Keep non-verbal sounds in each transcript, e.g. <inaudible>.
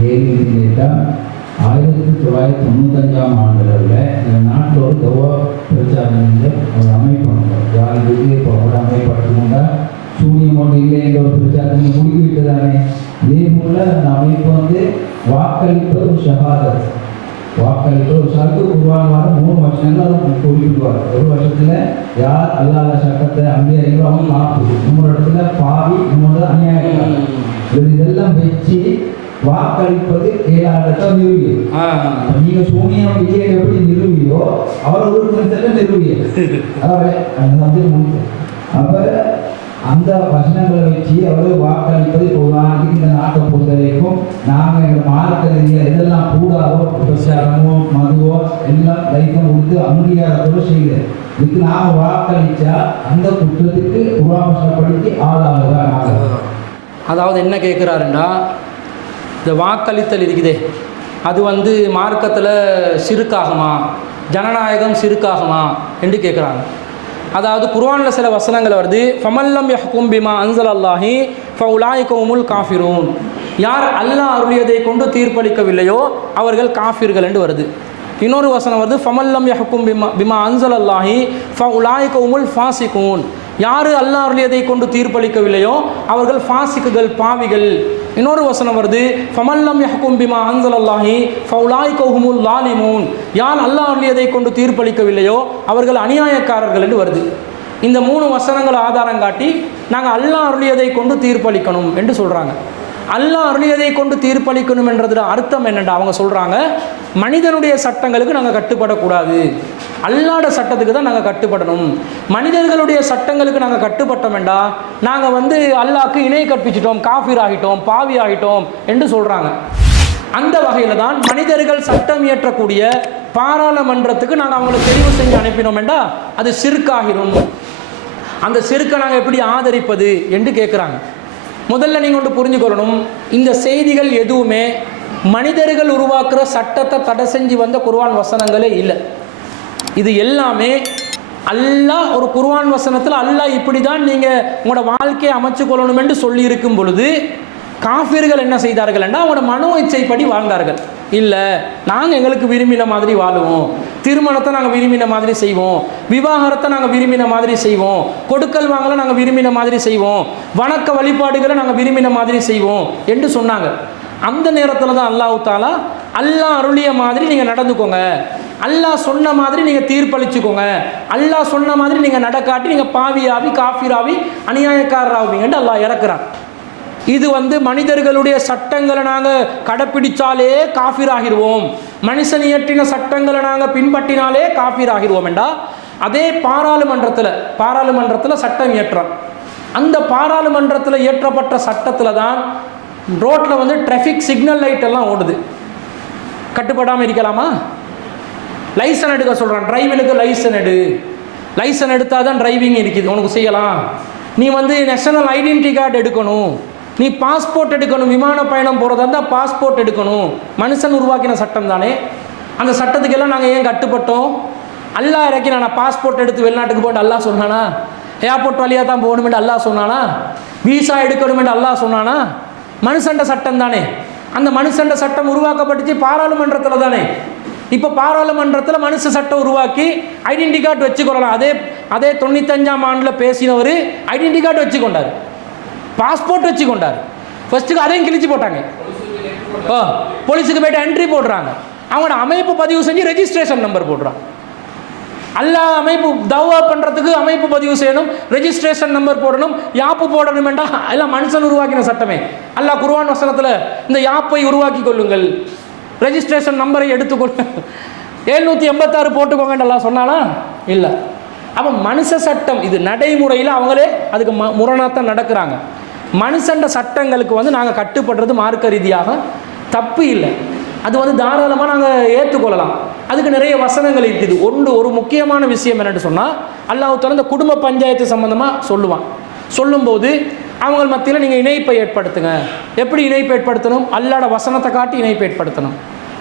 கேள்வி கேட்டால் ஆயிரத்தி தொள்ளாயிரத்தி தொண்ணூத்தஞ்சாம் ஆண்டுகளில் இந்த நாட்டில் ஒரு கௌரவ பிரச்சாரம் செஞ்ச ஒரு அமைப்பு யார் இதுக்கு இப்போ ஒரு அமைப்பட்டு கொண்டா சூனியம் ஒன்று இல்லை என்ற ஒரு பிரச்சாரத்தை முடிவிட்டு தானே இதே போல் அந்த அமைப்பு வந்து வாக்களிப்பது ஒரு ஷஹாதத். வாக்களிப்பு ஒரு சரக்கு உருவான குறிப்பிடுவார் ஒரு வருஷத்துல யார் அல்லாத சட்டத்தை அங்கீகரிக்கிறோ அவங்க காப்பு இன்னொரு இடத்துல பாவி இன்னொரு அநியாயம். இது இதெல்லாம் வச்சு வாக்களிப்பது ஏழாயிரத்தை அப்ப நீங்க சூனியம் விஜயை எப்படி நிறுவியோ அவர் ஒரு நிறுத்தல நிறுவிய அதாவது அப்ப அந்த வசனங்களை வச்சு அவர் அந்த குற்றத்துக்கு உருவாசப்படுத்தி ஆளாகுதான் அதாவது என்ன கேட்குறாருண்டா இந்த வாக்களித்தல் இருக்குதே அது வந்து மார்க்கத்தில் சிறுக்காகுமா ஜனநாயகம் சிறுக்காகுமா என்று கேட்குறாங்க அதாவது குர்வானில் சில வசனங்கள் வருது ஃபமல்லம் யஹ்கும் பிமா அன்சல் அல்லாஹி ஃபவுலாய்கவுமுல் காஃபிரூன். யார் அல்லாஹ் அருளியதை கொண்டு தீர்ப்பளிக்கவில்லையோ அவர்கள் காஃபிர்கள் என்று வருது. இன்னொரு வசனம் வருது ஃபமல்லம் யஹக்கும் பிமா பிமா அன்சல் அல்லாஹி ஃபவுலாய்கவுமுல் ஃபாசிகூன். யார் அல்லா அருளியதை கொண்டு தீர்ப்பளிக்கவில்லையோ அவர்கள் ஃபாசிக்குகள் பாவிகள். இன்னொரு வசனம் வருது ஃபமல்லம் யஹக்கும் பிமா அன்சல் அல்லாஹி ஃபவுலாய் கௌஹுமுல் லாலிமூன். யார் அல்லா அருளியதை கொண்டு தீர்ப்பளிக்கவில்லையோ அவர்கள் அநியாயக்காரர்கள் என்று வருது. இந்த மூணு வசனங்கள் ஆதாரம் காட்டி நாங்கள் அல்லாஹ் அருளியதை கொண்டு தீர்ப்பளிக்கணும் என்று சொல்கிறாங்க அல்லாஹ் அருளியதை கொண்டு தீர்ப்பளிக்கணும் என்றதுல அர்த்தம் என்னென்னா அவங்க சொல்கிறாங்க மனிதனுடைய சட்டங்களுக்கு நாங்கள் கட்டுப்படக்கூடாது. அல்லாட சட்டத்துக்கு தான் நாங்கள் கட்டுப்படணும். மனிதர்களுடைய சட்டங்களுக்கு நாங்கள் கட்டுப்பட்டோம் வேண்டா நாங்கள் வந்து அல்லாஹ்க்கு இணை கற்பிச்சிட்டோம் காஃபீர் ஆகிட்டோம் பாவி ஆகிட்டோம் என்று சொல்கிறாங்க அந்த வகையில் தான் மனிதர்கள் சட்டம் இயற்றக்கூடிய பாராளுமன்றத்துக்கு நாங்கள் அவங்களை தெரிவு செஞ்சு அனுப்பினோம் வேண்டா அது சிறுக்காகிடும் அந்த சிறுக்கை நாங்கள் எப்படி ஆதரிப்பது என்று கேட்குறாங்க முதல்ல நீங்கள் ஒன்று புரிஞ்சுக்கொள்ளணும். இந்த செய்திகள் எதுவுமே மனிதர்கள் உருவாக்குற சட்டத்தை தடை செஞ்சு வந்த குர்வான் வசனங்களே இல்லை. இது எல்லாமே அல்லாஹ் ஒரு குர்வான் வசனத்தில் அல்லாஹ் இப்படி தான் நீங்கள் உங்களோட வாழ்க்கையை அமைச்சு கொள்ளணும் என்று சொல்லியிருக்கும் பொழுது காஃபிர்கள் என்ன செய்தார்கள் என்றால் அவங்களோட மனோ இச்சைப்படி வாழ்ந்தார்கள். இல்லை நாங்கள் எங்களுக்கு விரும்பின மாதிரி வாழுவோம். திருமணத்தை நாங்கள் விரும்பின மாதிரி செய்வோம். விவாகரத்தை நாங்கள் விரும்பின மாதிரி செய்வோம். கொடுக்கல் வாங்கலை நாங்கள் விரும்பின மாதிரி செய்வோம். வணக்க வழிபாடுகளை நாங்கள் விரும்பின மாதிரி செய்வோம் என்று சொன்னாங்க. அந்த நேரத்தில் தான் அல்லாஹ் தாலா அல்லாஹ் அருளிய மாதிரி நீங்கள் நடந்துக்கோங்க. அல்லாஹ் சொன்ன மாதிரி நீங்கள் தீர்ப்பளிச்சுக்கோங்க. அல்லாஹ் சொன்ன மாதிரி நீங்கள் நடக்காட்டி நீங்கள் பாவியாவி காஃபிராவி அநியாயக்காரராகுவீங்கன்னு அல்லாஹ் இறக்குறான். இது வந்து மனிதர்களுடைய சட்டங்களை நாங்கள் கடைப்பிடிச்சாலே காஃபிராகிடுவோம் மனுஷன் இயற்றின சட்டங்களை நாங்கள் பின்பற்றினாலே காஃபிராகிடுவோம் என்றா அதே பாராளுமன்றத்தில் பாராளுமன்றத்தில் சட்டம் இயற்றம் அந்த பாராளுமன்றத்தில் இயற்றப்பட்ட சட்டத்தில் தான் ரோட்டில் வந்து டிராஃபிக் சிக்னல் லைட் எல்லாம் ஓடுது. கட்டுப்படாமல் இருக்கலாமா? லைசன் எடுக்க சொல்கிறான் டிரைவினுக்கு லைசன் எடு. லைசன் எடுத்தால் தான் டிரைவிங் இருக்குது. உனக்கு செய்யலாம். நீ வந்து நேஷனல் ஐடென்டி கார்டு எடுக்கணும். நீ பாஸ்போர்ட் எடுக்கணும் விமான பயணம் போகிறதா இருந்தால் பாஸ்போர்ட் எடுக்கணும். மனுஷன் உருவாக்கின சட்டம் தானே? அந்த சட்டத்துக்கெல்லாம் நாங்கள் ஏன் கட்டுப்பட்டோம்? அல்லாஹ் இறக்கி நான் பாஸ்போர்ட் எடுத்து வெளிநாட்டுக்கு போட்டு அல்லா சொன்னானா? ஏர்போர்ட் வழியாக தான் போகணுமென்று அல்லா சொன்னானா? வீசா எடுக்கணுமென்று அல்லாஹ் சொன்னானா? மனுஷண்ட சட்டம் தானே. அந்த மனுஷண்ட சட்டம் உருவாக்கப்பட்டுச்சு பாராளுமன்றத்தில் தானே. இப்போ பாராளுமன்றத்தில் மனுஷ சட்டம் உருவாக்கி ஐடென்டி கார்டு வச்சுக்கொள்ளலாம். அதே அதே தொண்ணூத்தஞ்சாம் ஆண்டில் பேசினவர் ஐடென்டி கார்டு வச்சுக்கொண்டார். பாஸ்போர்ட் வச்சுக்கொண்டார். ஃபஸ்ட்டுக்கு அதையும் கிழிச்சு போட்டாங்க. ஓ போலீஸுக்கு போயிட்டு என்ட்ரி போடுறாங்க. அவங்களோட அமைப்பு பதிவு செஞ்சு ரெஜிஸ்ட்ரேஷன் நம்பர் போடுறான். எல்லா அமைப்பு தவா பண்ணுறதுக்கு அமைப்பு பதிவு செய்யணும் ரெஜிஸ்ட்ரேஷன் நம்பர் போடணும் யாப்பு போடணும் வேண்டாம் எல்லாம் மனுஷன் உருவாக்கின சட்டமே. அல்லா குருவான் வசனத்தில் இந்த யாப்பை உருவாக்கி கொள்ளுங்கள். ரெஜிஸ்ட்ரேஷன் நம்பரை எடுத்துக்கொள்ள எழுநூற்றி எண்பத்தாறு போட்டுக்கோங்கன்னு எல்லாம் சொன்னானா? இல்லை. அப்போ மனுஷ சட்டம் இது நடைமுறையில் அவங்களே அதுக்கு ம முரணாத்தான் நடக்கிறாங்க. மனுஷண்ட சட்டங்களுக்கு வந்து நாங்கள் கட்டுப்படுறது மார்க்க ரீதியாக தப்பு இல்லை. அது வந்து தாராளமாக நாங்கள் ஏற்றுக்கொள்ளலாம். அதுக்கு நிறைய வசனங்கள் இருக்குது. ஒன்று ஒரு முக்கியமான விஷயம் என்னென்னு சொன்னால் அல்லாஹ் இந்த குடும்ப பஞ்சாயத்து சம்மந்தமாக சொல்லுவான். சொல்லும்போது அவங்க மத்தியில் நீங்கள் இணைப்பை ஏற்படுத்துங்க. எப்படி இணைப்பு ஏற்படுத்தணும்? அல்லாட வசனத்தை காட்டி இணைப்பு ஏற்படுத்தணும்.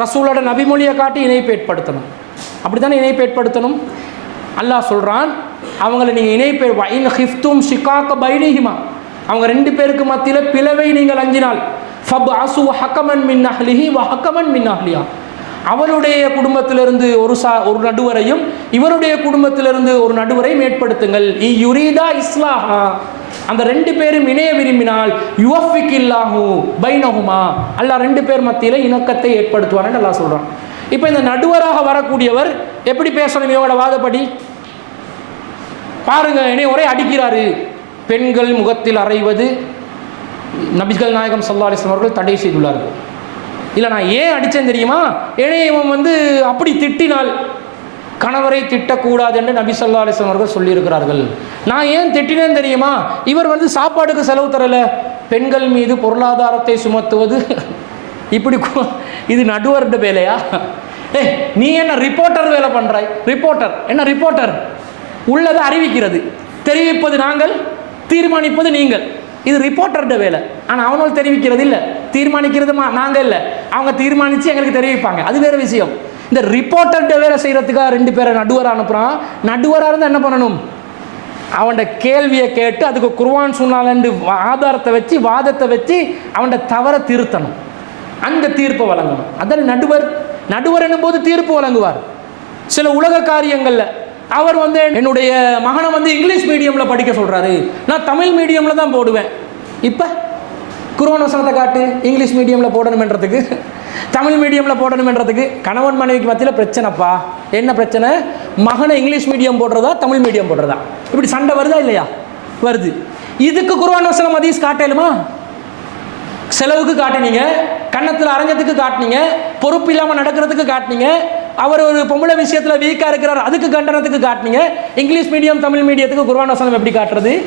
ரசூலோட நபிமொழியை காட்டி இணைப்பு ஏற்படுத்தணும். அப்படி தானே இணைப்பு ஏற்படுத்தணும்? அல்லாஹ் சொல்கிறான் அவங்கள நீங்கள் இணைப்பு இன் ஹிஃப்தும் ஷிகாக்க பைனிஹிமா. அவங்க ரெண்டு பேருக்கு மத்தியில் பிளவை நீங்கள் அஞ்சினால் ஃபப் அசு ஹக்கமன் மின் அஹ்லிஹி வ ஹக்கமன் மின் அஹ்லியா அவளுடைய குடும்பத்திலிருந்து ஒரு சா ஒரு நடுவரையும் இவருடைய குடும்பத்திலிருந்து ஒரு நடுவரையும் ஏற்படுத்துங்கள். இ யுரீதா இஸ்லாஹா. அந்த ரெண்டு பேரும் இணைய விரும்பினால் யுவஃபிக் இல்லாஹு பைனஹுமா. அல்லாஹ் ரெண்டு பேர் மத்தியில் இணக்கத்தை ஏற்படுத்துவார்னு நல்லா சொல்கிறான் இப்போ இந்த நடுவராக வரக்கூடியவர் எப்படி பேசணும் இவங்களோட வாதப்படி? பாருங்க என்னை ஒரே அடிக்கிறாரு. பெண்கள் முகத்தில் அறைவது நபிகள் நாயகம் சல்லா அலிஸ்லாம் அவர்கள் தடை செய்துள்ளார்கள். இல்லை நான் ஏன் அடித்தேன் தெரியுமா? ஏனே இவன் வந்து அப்படி திட்டினால் கணவரை திட்டக்கூடாது என்று நபி சொல்லா அலிஸ்லாம் அவர்கள் சொல்லியிருக்கிறார்கள். நான் ஏன் திட்டினேன் தெரியுமா? இவர் வந்து சாப்பாடுக்கு செலவு தரல. பெண்கள் மீது பொருளாதாரத்தை சுமத்துவது <laughs> இப்படி இது நடுவர்கிட்ட வேலையா? ஏ நீ என்ன ரிப்போர்ட்டர் வேலை பண்ணுறாய் ரிப்போர்ட்டர். என்ன ரிப்போர்ட்டர்? உள்ளதை அறிவிக்கிறது. தெரிவிப்பது நாங்கள் தீர்மானிப்பது நீங்கள். இது ரிப்போர்ட்டர்கிட்ட வேலை. ஆனால் அவனால் தெரிவிக்கிறது இல்லை. தீர்மானிக்கிறது மா- இல்லை. அவங்க தீர்மானித்து எங்களுக்கு தெரிவிப்பாங்க. அது வேறு விஷயம். இந்த ரிப்போர்ட்டர்கிட்ட வேலை செய்கிறதுக்காக ரெண்டு பேரை நடுவராக அனுப்புகிறான் நடுவராக இருந்தால் என்ன பண்ணணும்? அவன்ட கேள்வியை கேட்டு அதுக்கு குர்வான் சொன்னாலண்டு ஆதாரத்தை வச்சு வாதத்தை வச்சு அவன் தவறை திருத்தணும். அந்த தீர்ப்பை வழங்கணும். அதான் நடுவர்? நடுவர் என்னும்போது தீர்ப்பு வழங்குவார். சில உலக காரியங்களில் அவர் வந்து என்னுடைய மகனை வந்து இங்கிலீஷ் மீடியமில் படிக்க சொல்கிறாரு நான் தமிழ் மீடியமில் தான் போடுவேன். இப்போ குரோன வசனத்தை காட்டு இங்கிலீஷ் மீடியமில் போடணுமென்றதுக்கு தமிழ் மீடியமில் போடணுமென்றதுக்கு கணவன் மனைவிக்கு மத்தியில் பிரச்சனைப்பா. என்ன பிரச்சனை? மகனை இங்கிலீஷ் மீடியம் போடுறதா தமிழ் மீடியம் போடுறதா? இப்படி சண்டை வருதா இல்லையா? வருது. இதுக்கு குர்ஆன் வசனம் அதீஸ் காட்டலுமா? செலவுக்கு காட்டினீங்க கன்னத்தில் அரங்கத்துக்கு காட்டினீங்க பொறுப்பு இல்லாமல் நடக்கிறதுக்கு காட்டினீங்க அவர் ஒரு பொம்பளை விஷயத்தில் வீக்காக இருக்கிறார். அதுக்கு கண்டனத்துக்கு காட்டினீங்க. இங்கிலீஷ் மீடியம் தமிழ் மீடியத்துக்கு குர்ஆன் வசனம் எப்படி காட்டுறது?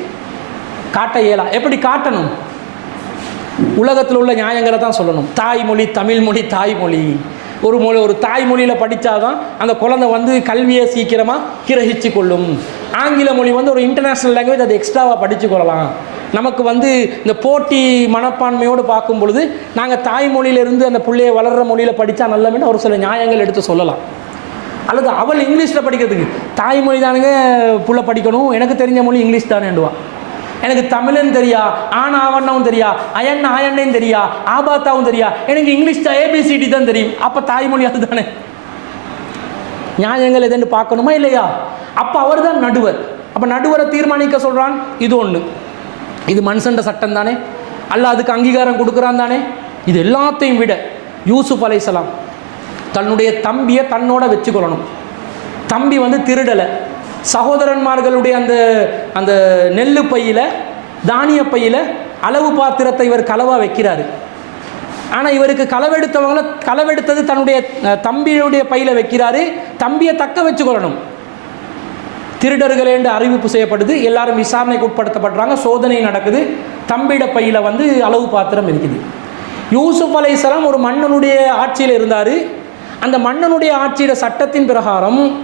காட்ட இயலா. எப்படி காட்டணும்? உலகத்தில் உள்ள நியாயங்களை தான் சொல்லணும். தாய்மொழி தமிழ்மொழி தாய்மொழி. ஒரு மொழி ஒரு தாய்மொழியில் படித்தாதான் அந்த குழந்தை வந்து கல்வியை சீக்கிரமாக கிரகிச்சு கொள்ளும். ஆங்கில மொழி வந்து ஒரு இன்டர்நேஷ்னல் லாங்குவேஜ் அது எக்ஸ்ட்ராவாக படித்து கொள்ளலாம். நமக்கு வந்து இந்த போட்டி மனப்பான்மையோடு பார்க்கும் பொழுது நாங்கள் தாய்மொழியிலிருந்து அந்த பிள்ளைய வளர்கிற மொழியில் படித்தா நல்லமென்னு ஒரு சில நியாயங்கள் எடுத்து சொல்லலாம். அல்லது அவள் இங்கிலீஷில் படிக்கிறதுக்கு தாய்மொழி தானுங்க புள்ள படிக்கணும் எனக்கு தெரிஞ்ச மொழி இங்கிலீஷ் தானேண்டுவான் எனக்கு தமிழன் தெரியா ஆனா ஆவண்ணவும் தெரியா அயன் ஆயண்ணையும் தெரியா ஆபாத்தாவும் தெரியா எனக்கு இங்கிலீஷ் தான் ஏபிசிடி தான் தெரியும். அப்போ தாய்மொழி அதுதானே? நியாயங்கள் எதுன்னு பார்க்கணுமா இல்லையா? அப்போ அவர் தான் நடுவர். அப்போ நடுவரை தீர்மானிக்க சொல்கிறான் இது ஒன்று இது மனுஷண்ட சட்டம் தானே? அல்ல அதுக்கு அங்கீகாரம் கொடுக்குறான் தானே? இது எல்லாத்தையும் விட யூசுப் அலைசலாம் தன்னுடைய தம்பியை தன்னோட வச்சுக்கொள்ளணும். தம்பி வந்து திருடலை. சகோதரன்மார்களுடைய அந்த அந்த நெல்லு பையில் தானிய பையில் அளவு பாத்திரத்தை இவர் களவாக வைக்கிறாரு. ஆனால் இவருக்கு களவெடுத்தவங்கள களவெடுத்தது தன்னுடைய தம்பியுடைய பையில் வைக்கிறாரு. தம்பியை தக்க வச்சுக்கொள்ளணும். திருடர்கள் என்று அறிவிப்பு செய்யப்படுது. எல்லாரும் விசாரணைக்கு உட்படுத்தப்படுறாங்க. சோதனை நடக்குது. தம்பிட பையில் வந்து அளவு பாத்திரம் இருக்குது. யூசுப் அலைசலாம் ஒரு மன்னனுடைய ஆட்சியில் இருந்தார். அந்த மன்னனுடைய ஆட்சியில் சட்டத்தின் பிரகாரம்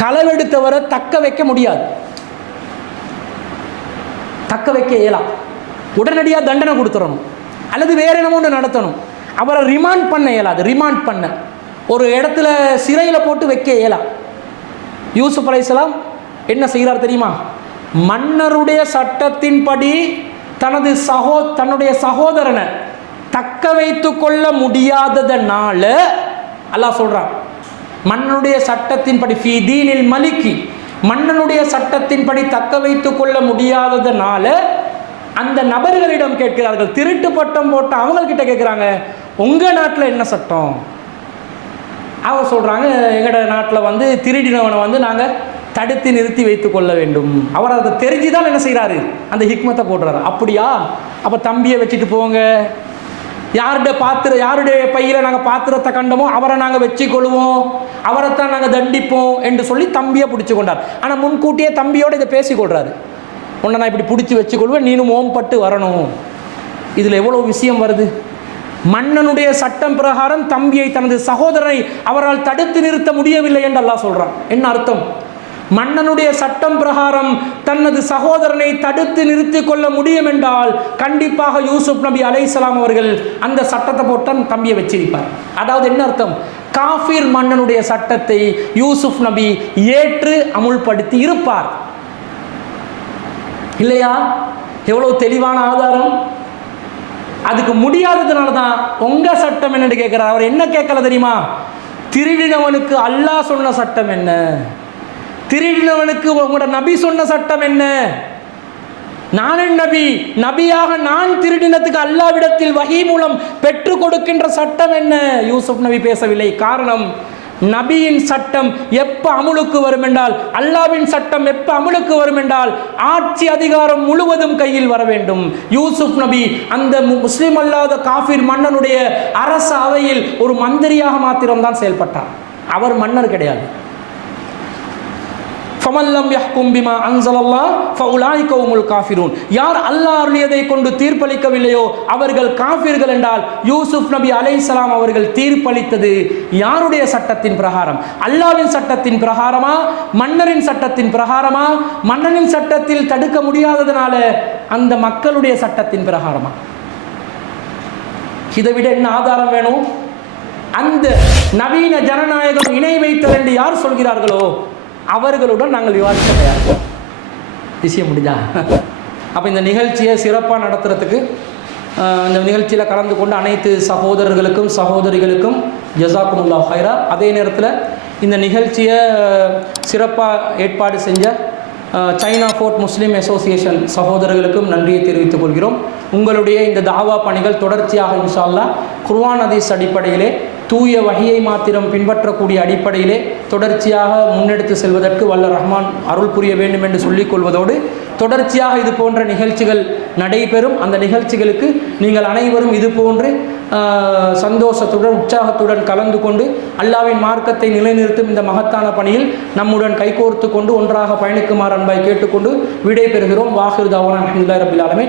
களவெடுத்தவரை தக்க வைக்க முடியாது. தக்க வைக்க இயலாம் உடனடியாக தண்டனை கொடுத்துடணும். அல்லது வேற என்னமோ ஒன்று நடத்தணும். அவரை ரிமாண்ட் பண்ண இயலாது. ரிமாண்ட் பண்ண. ஒரு இடத்துல சிறையில் போட்டு வைக்க இயலாம் யூசுப் அலைசலாம் என்ன செய்கிறார் தெரியுமா? மன்னருடைய சட்டத்தின்படி தனது சகோ தன்னுடைய சகோதரனை தக்க வைத்து கொள்ள முடியாததனால அல்லாஹ் சொல்கிறான் மன்னனுடைய சட்டத்தின்படி ஃபீ தீனில் மலிக்கி மன்னனுடைய சட்டத்தின்படி தக்க வைத்து கொள்ள முடியாததனால அந்த நபர்களிடம் கேட்கிறார்கள். திருட்டு பட்டம் போட்ட அவங்கக்கிட்ட கேட்குறாங்க உங்கள் நாட்டில் என்ன சட்டம்? அவங்க சொல்கிறாங்க எங்களோட நாட்டில் வந்து திருடினவனை வந்து நாங்கள் தடுத்து நிறுத்தி வைத்து கொள்ள வேண்டும். அவர் அதை தெரிஞ்சு தான் என்ன செய்கிறாரு அந்த ஹிக்மத்தை போடுறாரு. அப்படியா? அப்போ தம்பியை வச்சுட்டு போங்க. யாருடைய பாத்திர யாருடைய பையில் நாங்கள் பாத்திரத்தை கண்டோமோ அவரை நாங்கள் வச்சு கொள்வோம் அவரைத்தான் நாங்கள் தண்டிப்போம் என்று சொல்லி தம்பியை பிடிச்சி கொண்டார். ஆனால் முன்கூட்டியே தம்பியோடு இதை பேசிக்கொள்கிறாரு உன்னை நான் இப்படி பிடிச்சி வச்சுக்கொள்வேன் நீனும் ஓம்பட்டு வரணும். இதில் எவ்வளோ விஷயம் வருது? மன்னனுடைய சட்டம் பிரகாரம் தம்பியை தனது சகோதரனை அவரால் தடுத்து நிறுத்த முடியவில்லை என்று அல்லாஹ் சொல்கிறான் என்ன அர்த்தம்? மன்னனுடைய சட்டம் பிரகாரம் தனது சகோதரனை தடுத்து நிறுத்திக் கொள்ள முடியும் என்றால் கண்டிப்பாக யூசுப் நபி அலைசலாம் அவர்கள் அந்த சட்டத்தை போட்டு தம்பியை வச்சிருப்பார். அதாவது என்ன அர்த்தம்? காஃபிர் மன்னனுடைய சட்டத்தை யூசுப் நபி ஏற்று அமுல்படுத்தி இருப்பார். இல்லையா? எவ்வளோ தெளிவான ஆதாரம்? அதுக்கு முடியாததுனால தான் உங்க சட்டம் என்னன்னு கேட்கிறார். அவர் என்ன கேட்கல தெரியுமா? திருடினவனுக்கு அல்லாஹ் சொன்ன சட்டம் என்ன? திருடினவனுக்கு உங்களோட நபி சொன்ன சட்டம் என்ன? நானே நபி நபியாக நான் திருடினத்துக்கு அல்லாவிடத்தில் வகி மூலம் பெற்று கொடுக்கின்ற சட்டம் என்ன? யூசுப் நபி பேசவில்லை. காரணம் நபியின் சட்டம் எப்ப அமுலுக்கு வரும் என்றால் அல்லாவின் சட்டம் எப்ப அமுலுக்கு வரும் என்றால் ஆட்சி அதிகாரம் முழுவதும் கையில் வர வேண்டும். யூசுப் நபி அந்த முஸ்லிம் அல்லாத காஃபிர் மன்னனுடைய அரசு அவையில் ஒரு மந்திரியாக மாத்திரம்தான் செயல்பட்டார். அவர் மன்னர் கிடையாது. ஃபமல்லம் யஹ்கும் பிமா அன்ஸலல்லாஹ் ஃபஉலாயிக கவுமுல் காஃபிரூன் யார் அல்லாஹ் அருளியதை கொண்டு தீர்ப்பளிக்கவில்லையோ அவர்கள் காஃபிர்கள் என்றால் யூசுப் நபி அலைஹிஸ்ஸலாம் அவர்கள் தீர்ப்பளித்தது யாருடைய சட்டத்தின் பிரகாரம்? அல்லாஹ்வின் சட்டத்தின் பிரகாரமா? மன்னரின் சட்டத்தின் பிரகாரமா? மன்னனின் சட்டத்தில் தடுக்க முடியாததனால அந்த மக்களுடைய சட்டத்தின் பிரகாரமா? இதை விட என்ன ஆதாரம் வேணும்? அந்த நவீன ஜனநாயகம் இணை வைத்தல் என்று யார் சொல்கிறார்களோ அவர்களுடன் நாங்கள் விவாதிக்க தயாரிப்போம். விஷயம் முடிஞ்சா? அப்போ இந்த நிகழ்ச்சியை சிறப்பாக நடத்துறதுக்கு இந்த நிகழ்ச்சியில் கலந்து கொண்ட அனைத்து சகோதரர்களுக்கும் சகோதரிகளுக்கும் ஜசாக்குமுல்லா ஹைரா அதே நேரத்தில் இந்த நிகழ்ச்சியை சிறப்பாக ஏற்பாடு செஞ்ச சைனா ஃபோர்ட் முஸ்லீம் அசோசியேஷன் சகோதரர்களுக்கும் நன்றியை தெரிவித்துக் கொள்கிறோம். உங்களுடைய இந்த தாவா பணிகள் தொடர்ச்சியாக இன்ஷால்லா குர்வான் அதீஸ் அடிப்படையிலே தூய வகையை மாத்திரம் பின்பற்றக்கூடிய அடிப்படையிலே தொடர்ச்சியாக முன்னெடுத்து செல்வதற்கு வல்ல ரஹ்மான் அருள் புரிய வேண்டும் என்று சொல்லிக் கொள்வதோடு தொடர்ச்சியாக இது போன்ற நிகழ்ச்சிகள் நடைபெறும். அந்த நிகழ்ச்சிகளுக்கு நீங்கள் அனைவரும் இது போன்று சந்தோஷத்துடன் உற்சாகத்துடன் கலந்து கொண்டு அல்லாவின் மார்க்கத்தை நிலைநிறுத்தும் இந்த மகத்தான பணியில் நம்முடன் கைகோர்த்து கொண்டு ஒன்றாக பயணிக்குமாறு அன்பாய் கேட்டுக்கொண்டு விடை பெறுகிறோம் வாஹிர் அஹமதுல்லா ரபில் ஆலமே